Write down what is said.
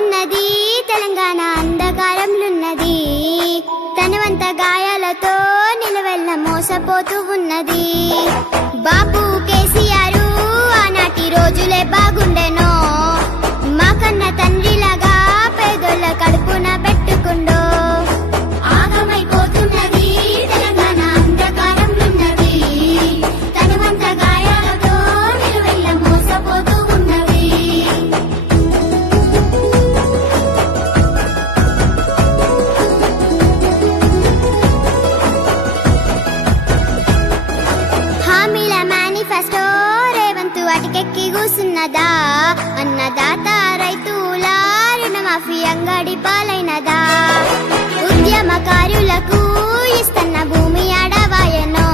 పోతున్నది తెలంగాణ అంధకారంలున్నది తనవంత గాయాలతో నిలవెల్ల మోసపోతూ ఉన్నది బాబు కేసీఆర్ ఆనాటి రోజులే బాగుండెనో మా కన్న తండ్రిలాగా పేదోళ్ళ కడుపున పెట్టుకుండో ఆగమైపోతున్నది తెలంగాణ అంధకారంలున్నది తనవంత గాయాలతో నిలవెల్ల మోసపోతూ ఉన్నది హామీల మేనిఫెస్టో రేవంత్ అటికెక్కి కూసున్నదా అన్నదాత రైతుల రుణమాఫీ అంగడి పాలైనదా ఉద్యమకారులకు ఇస్తన్న భూమి అడవాయనో